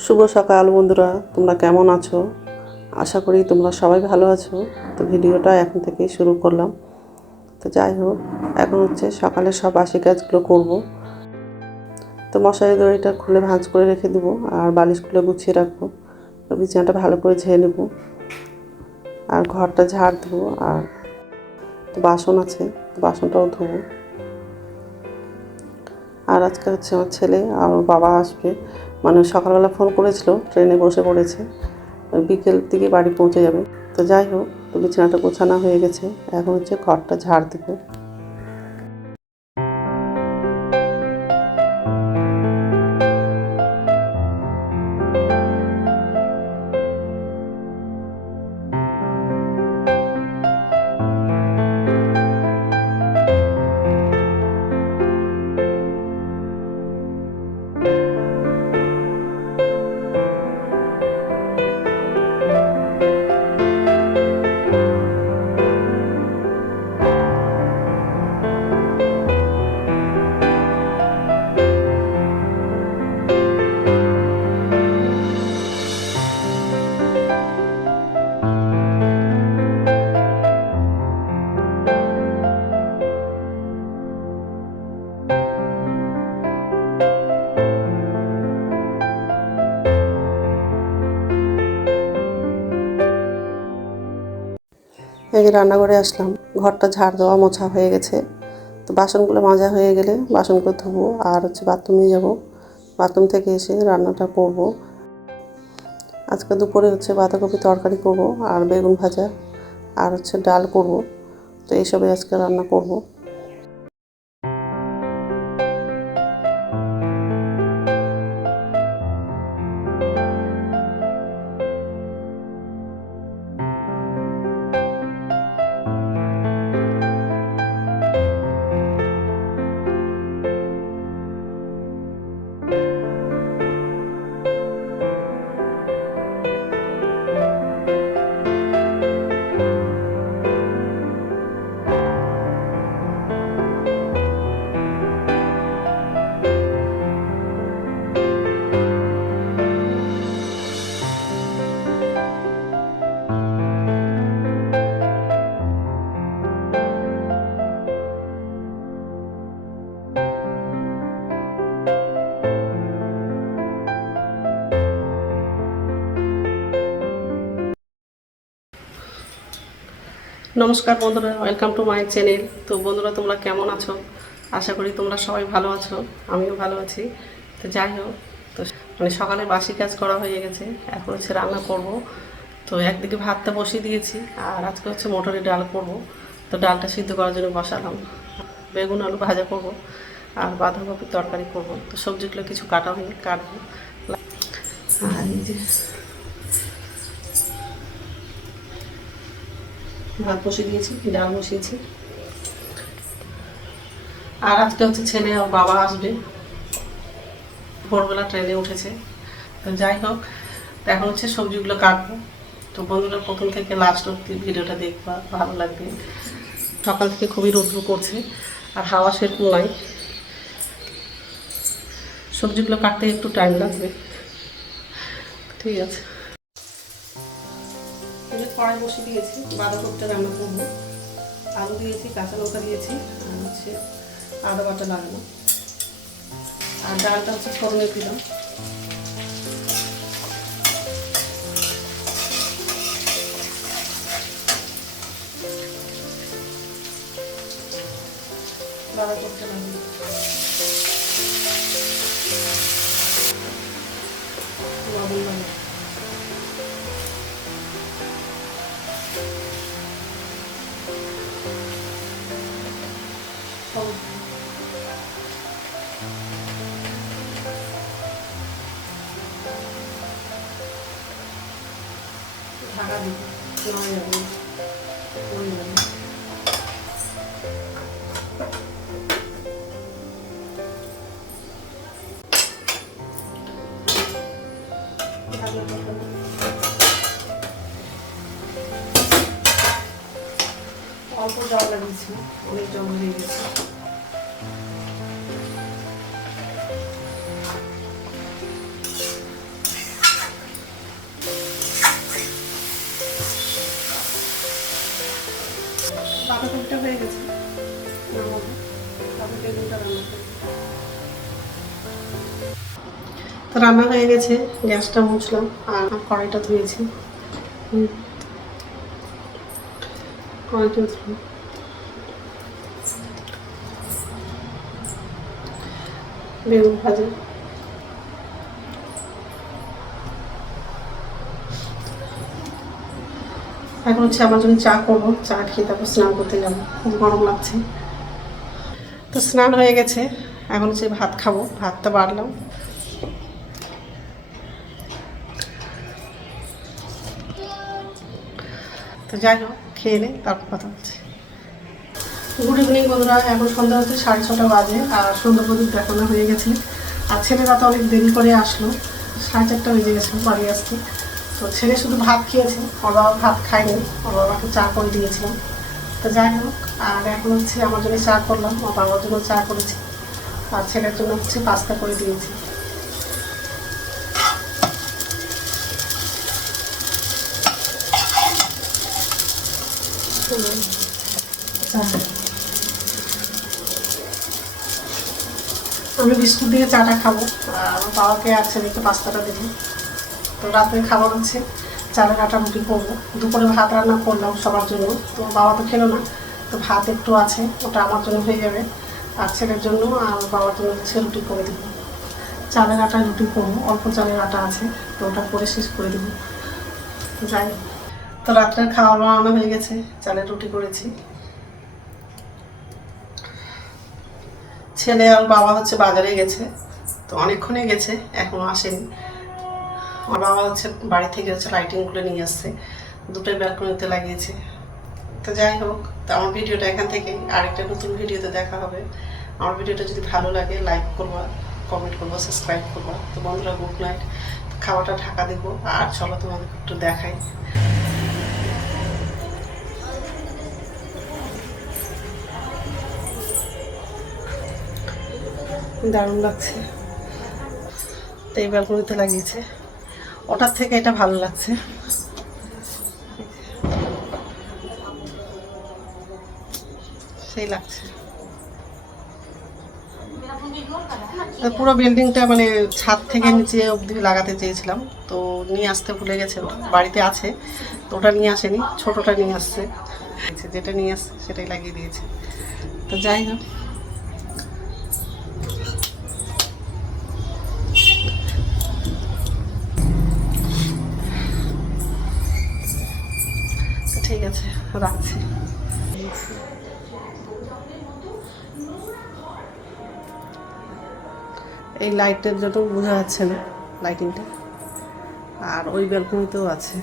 শুভ সকাল বন্ধুরা, তোমরা কেমন আছো? আশা করি তোমরা সবাই ভালো আছো। তো ভিডিওটা এখন থেকেই শুরু করলাম। তো যাই হোক, এখন হচ্ছে সকালে সব বাসি কাজগুলো করব। তো মশারি দড়িটা খুলে ভাঁজ করে রেখে দেবো আর বালিশগুলো গুছিয়ে রাখবো। বিছানাটা ভালো করে ঝেড়ে নেব আর ঘরটা ঝাড় দেবো। আর তো বাসন আছে, তো বাসনটাও ধোবো। আর আজকে হচ্ছে আমার ছেলে আর ওর বাবা আসবে, মানে সকালবেলা ফোন করেছিল, ট্রেনে বসে পড়েছে, বিকেল দিকে বাড়ি পৌঁছে যাবে। তো যাই হোক, তো বিছানাটা গোছানো হয়ে গেছে, এখন হচ্ছে ঘরটা ঝাড় দেবো। এই যে রান্নাঘরে আসলাম, ঘরটা ঝাড় দেওয়া মোছা হয়ে গেছে। তো বাসনগুলো মাজা হয়ে গেলে বাসনগুলো ধোবো আর হচ্ছে বাথরুমে যাব। বাথরুম থেকে এসে রান্নাটা করব। আজকে দুপুরে হচ্ছে বাঁধাকপি তরকারি করব আর বেগুন ভাজা আর হচ্ছে ডাল করব। তো এইসবই আজকে রান্না করব। নমস্কার বন্ধুরা, ওয়েলকাম টু মাই চ্যানেল। তো বন্ধুরা, তোমরা কেমন আছো? আশা করি তোমরা সবাই ভালো আছো, আমিও ভালো আছি। তো যাই হোক, তো মানে সকালে বাসি কাজ করা হয়ে গেছে, এখন হচ্ছে রান্না করব। তো একদিকে ভাতটা বসিয়ে দিয়েছি আর আজকে হচ্ছে মটরের ডাল করব। তো ডালটা সিদ্ধ করার জন্য বসালাম। বেগুন আলু ভাজা করব আর বাঁধাকপির তরকারি করব। তো সবজিগুলো কিছু কাটা হয়নি, কাটবো। আর এই যে ভাত বসিয়ে দিয়েছি, ডাল বসিয়েছি। আর আজকে হচ্ছে ছেলে আর বাবা আসবে, ভোরবেলা ট্রেনে উঠেছে। তো যাই হোক, তো এখন হচ্ছে সবজিগুলো কাটবো। তো বন্ধুরা, প্রথম থেকে লাস্ট অব্দি ভিডিওটা দেখবা, ভালো লাগবে। সকাল থেকে খুবই রৌদ্র করছে আর হাওয়া সেরকম নাই। সবজিগুলো কাটতে একটু টাইম লাগবে। ঠিক আছে, কড়াই বসিয়ে দিয়েছি, বাঁধাকপিটা রান্না করবো। আলু দিয়েছি, কাঁচা লঙ্কা দিয়েছি আর হচ্ছে আদা বাটা লাগবে। আর ডালটা হচ্ছে ফোড়নে দিলাম। বাঁধাকপিটা লাগবে, লবণ লাগবে। ঢাকা দিব, নয় যাবে, নয় যাবে। অল্প জল লাগিয়েছি, অনেক জল হয়ে গেছে। বাঁধাকপিটা হয়ে গেছে, বেগুনটা রান্না করবো। তো রান্না হয়ে গেছে, গ্যাসটা মুছলাম আর কড়াইটা ধুয়েছি। কড়াইটা ধুলাম, বেগুন ভাজি। এখন হচ্ছে আমার জন্য চা করবো, চা খেয়ে তারপর স্নান করতে যাবো, খুব গরম লাগছে। তো স্নান হয়ে গেছে, এখন হচ্ছে ভাত খাবো, ভাতটা বাড়লাম। তো যাই হোক, খেয়ে নে তারপর কথা বলছি। গুড ইভিনিং বন্ধুরা, এখন সন্ধ্যা হচ্ছে 6:30 বাজে আর সন্ধ্যা প্রদীপ দেখানো হয়ে গেছে। আর ছেলেরা তো অনেক দেরি করে আসলো, 4:30 বেজে গেছিলো বাড়ি আসতে। তো ছেলে শুধু ভাত খেয়েছে, ওর বাবা ভাত খায়নি, ওর বাবাকে চা করে দিয়েছিলাম। তো যাই হোক, আর এখন হচ্ছে আমার জন্য চা করলাম, ওর বাবার জন্য চা করেছি, আর ছেলের জন্য হচ্ছে পাস্তা করে দিয়েছি। আমি বিস্কুট দিয়ে চাটা খাবো, আর আমার বাবাকে আর ছেলেকে পাস্তাটা দেবো। তো রাত্রে খাবার হচ্ছে চালের আটা রুটি করবো। দুপুরে ভাত রান্না করলাম সবার জন্য, তো বাবা তো খেলো না, তো ভাত একটু আছে, ওটা আমার জন্য হয়ে যাবে। আর ছেলের জন্য আর বাবার জন্য হচ্ছে রুটি করে দেবো। চালের আটা রুটি করবো, অল্প চালের আটা আছে, তো ওটা করে শেষ করে দেবো। যাই, তো রাত্রের খাওয়া বানানো হয়ে গেছে, চালের রুটি করেছি। ছেলে আর বাবা হচ্ছে বাজারে গেছে, তো অনেকক্ষণে গেছে, এখনো আসেনি। আমার বাবা হচ্ছে বাড়ি থেকে হচ্ছে লাইটিংগুলো নিয়ে আসছে, দুটোই ব্যালকনিতে লাগিয়েছে। তো যাই হোক, তো আমার ভিডিওটা এখান থেকে আরেকটা নতুন ভিডিওতে দেখা হবে। আমার ভিডিওটা যদি ভালো লাগে লাইক করবা, কমেন্ট করবো, সাবস্ক্রাইব করবা। তো বন্ধুরা গুড নাইট, খাওয়াটা ঢাকা দেবো। আর চলো তোমাদের একটু দেখাই। দারুণ লাগছে, তো এই ব্যালকনিতে লাগিয়েছে, ওটার থেকে এটা ভালো লাগছে। সেই লাগছে, পুরো বিল্ডিংটা মানে ছাদ থেকে নিচে অবধি লাগাতে চেয়েছিলাম, তো নিয়ে আসতে ভুলে গেছে। ওটা বাড়িতে আছে, তো ওটা নিয়ে আসেনি, ছোটটা নিয়ে আসছে, যেটা নিয়ে আসছে সেটাই লাগিয়ে দিয়েছে। তো যাই হোক, ঠিক আছে, রাখছি। এই লাইটের জন্য বোঝা যাচ্ছে না লাইটিংটা, আর ওই ব্যালকনিতেও আছে।